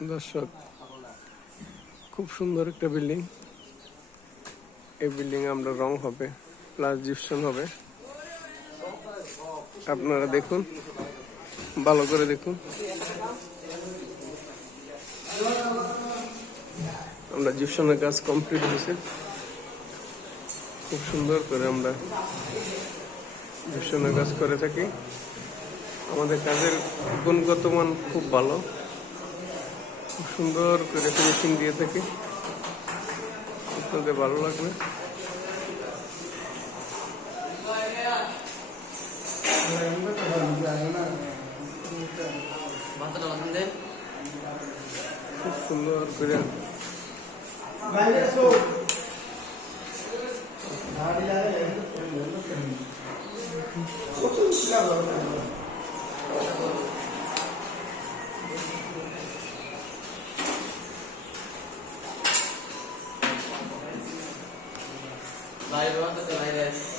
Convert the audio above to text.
দর্শক, খুব সুন্দর একটা বিল্ডিং। এই বিল্ডিং আমরা রং হবে প্লাস জিপসাম হবে। আপনারা দেখুন, ভালো করে দেখুন। আমরা জিপসামের কাজ কমপ্লিট হয়েছে, খুব সুন্দর করে আমরা জিপসামের কাজ করে থাকি। আমাদের কাজের গুণগত মান খুব ভালো, খুব সুন্দর করে ফিনিশিং দিয়ে থাকি। আপনাদের ভালো লাগবে। খুব সুন্দর করে Bye, bye.